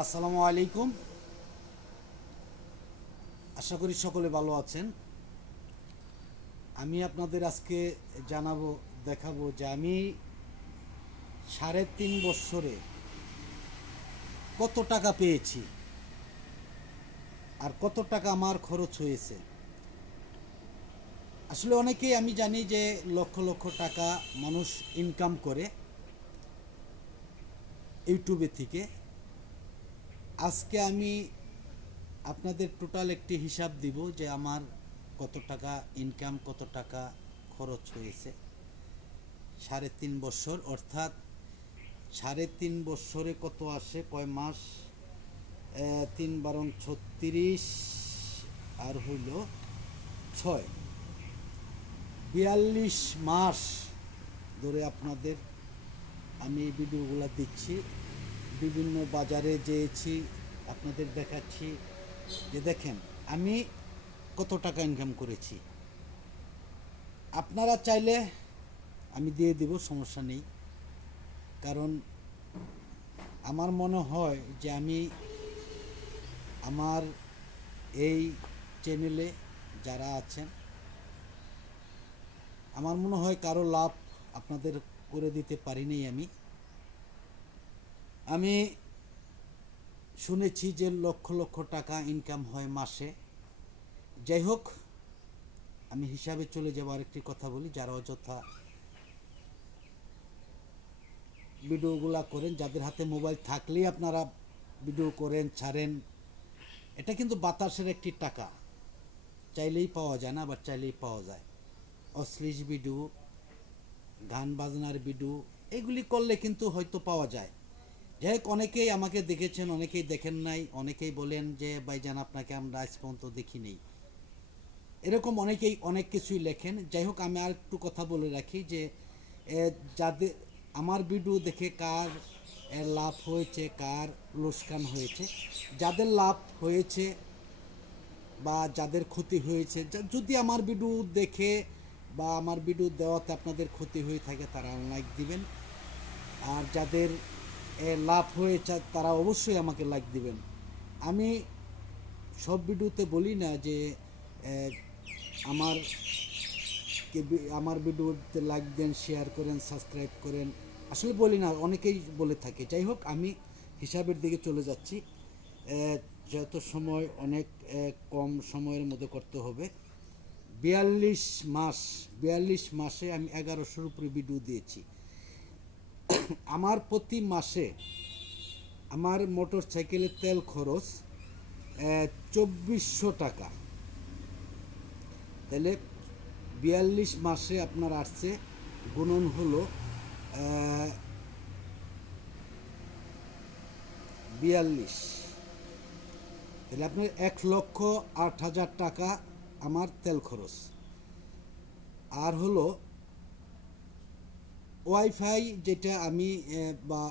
আসসালামু আলাইকুম। আশা করি সকলে ভালো আছেন। আমি আপনাদের আজকে জানাব, দেখাবো যে আমি সাড়ে তিন বছরে কত টাকা পেয়েছি আর কত টাকা আমার খরচ হয়েছে। আসলে অনেকেই আমি জানি যে লক্ষ লক্ষ টাকা মানুষ ইনকাম করে ইউটিউবে থেকে। আজকে আমি আপনাদের টোটাল একটি হিসাব দিব যে আমার কত টাকা ইনকাম কত টাকা খরচ হয়েছে। সাড়ে তিন বছর, অর্থাৎ সাড়ে তিন বছরে কত আসে? কয় মাস? তিন বারং ছত্রিশ, আর হইল ছয়। বিয়াল্লিশ মাস ধরে আপনাদের আমি এই ভিডিওগুলো দিচ্ছি। বিভিন্ন বাজারে যেয়েছি, আপনাদের দেখাচ্ছি। যে দেখেন, আমি কত টাকা ইনকাম করেছি। আপনারা চাইলে আমি দিয়ে দিব, সমস্যা নেই। কারণ আমার মনে হয় যে আমি আমার এই চ্যানেলে যারা আছেন, আমার মনে হয় কারও লাভ আপনাদের করে দিতে পারিনি আমি। আমি শুনেছি যে লক্ষ লক্ষ টাকা ইনকাম হয় মাসে। যাই হোক, আমি হিসাবে চলে যাবার একটি কথা বলি, যারা অযথা ভিডিওগুলা করেন, যাদের হাতে মোবাইল থাকলেই আপনারা ভিডিও করেন, ছাড়েন, এটা কিন্তু বাতাসের একটি টাকা। চাইলেই পাওয়া যায় না, আবার চাইলেই পাওয়া যায়। অশ্লীল ভিডিও, গান বাজনার ভিডিও, এগুলি করলে কিন্তু হয়তো পাওয়া যায়। যাই হোক, অনেকেই আমাকে দেখেছেন, অনেকেই দেখেন নাই, অনেকেই বলেন যে ভাইজান আপনাকে আমরা আজ পর্যন্ত দেখি নেই এরকম অনেকেই অনেক কিছুই লেখেন। যাই হোক, আমি আর একটু কথা বলে রাখি যে যাদের, আমার ভিডিও দেখে কার লাভ হয়েছে, কার লোকসান হয়েছে। যাদের লাভ হয়েছে বা যাদের ক্ষতি হয়েছে যদি আমার ভিডিও দেখে বা আমার ভিডিও দেওয়াতে আপনাদের ক্ষতি হয়ে থাকে, তারা লাইক দিবেন। আর যাদের লাভ হয়েছে, তারা অবশ্যই আমাকে লাইক দিবেন। আমি সব ভিডিওতে বলি না যে আমার আমার ভিডিওতে লাইক দেন শেয়ার করেন সাবস্ক্রাইব করেন। আসলে বলি না, অনেকেই বলে থাকে। যাই হোক, আমি হিসাবের দিকে চলে যাচ্ছি। যত সময় অনেক কম সময়ের মধ্যে করতে হবে। বিয়াল্লিশ মাস, বিয়াল্লিশ মাসে আমি এগারোশোর উপরে ভিডিও দিয়েছি। আমার প্রতি মাসে আমার মোটর সাইকেলের তেল খরচ চব্বিশশো টাকা। তাহলে বিয়াল্লিশ মাসে আপনার আসছে, গুণন হলো বিয়াল্লিশ। তাহলে আপনার এক লক্ষ আট হাজার টাকা আমার তেল খরচ। আর হলো ওয়াইফাই যেটা আমি বা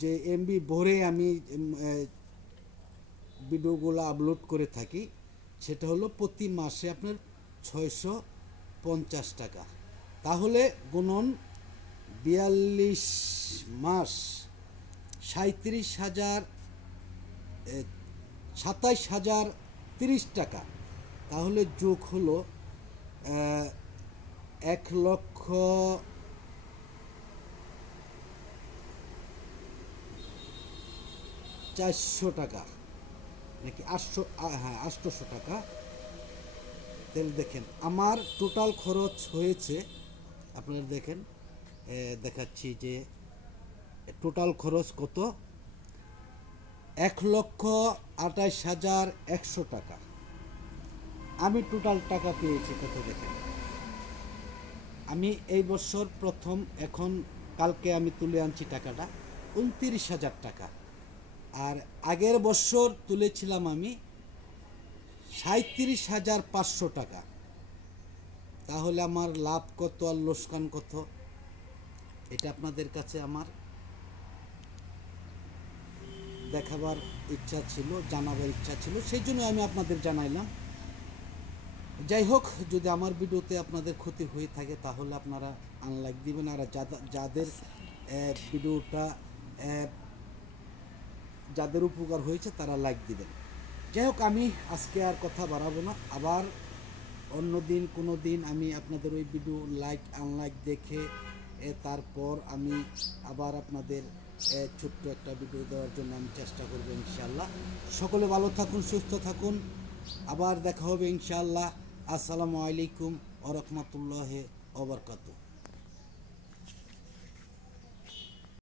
যে এমবি ভরে আমি ভিডিওগুলো আপলোড করে থাকি, সেটা হলো প্রতি মাসে আপনার ছয়শো পঞ্চাশ টাকা। তাহলে গুণন বিয়াল্লিশ মাস সাঁত্রিশ হাজার সাতাইশ হাজার তিরিশ টাকা। তাহলে যোগ হলো এক লক্ষ চারশো টাকা। নাকি আটশো হ্যাঁ আটশোশো টাকা। তাহলে দেখেন, আমার টোটাল খরচ হয়েছে, আপনারা দেখেন দেখাচ্ছি যে টোটাল খরচ কত? এক লক্ষ আঠাশ হাজার একশো টাকা। আমি টোটাল টাকা পেয়েছি, কত দেখেন? আমি এই বছর প্রথম, এখন কালকে আমি তুলে আনছি টাকাটা, উনত্রিশ হাজার টাকা। আর আগের বছর তুলেছিলাম আমি সাঁত্রিশ হাজার পাঁচশো টাকা। তাহলে আমার লাভ কত আর লোকসান কত? এটা আপনাদের কাছে আমার দেখাবার ইচ্ছা ছিল, জানাবার ইচ্ছা ছিল, সেই জন্য আমি আপনাদের জানাইলাম। যাই হোক, যদি আমার ভিডিওতে আপনাদের ক্ষতি হয়ে থাকে, তাহলে আপনারা আনলাইক দিবেন। আর যাদের ভিডিওটা যাদের উপকার হয়েছে তারা লাইক দিবেন। যাই হোক আমি আজকে আর কথা বাড়াবো না। আবার অন্য দিন, কোনো দিন আমি আপনাদের ওই ভিডিও লাইক আনলাইক দেখে তারপর আমি আবার আপনাদের ছোট্ট একটা ভিডিও দেওয়ার জন্য আমি চেষ্টা করব ইনশাল্লাহ সকলে ভালো থাকুন, সুস্থ থাকুন। আবার দেখা হবে ইনশাল্লাহ আসসালামু আলাইকুম আ রহমতুল্লাহ ওবরকাতু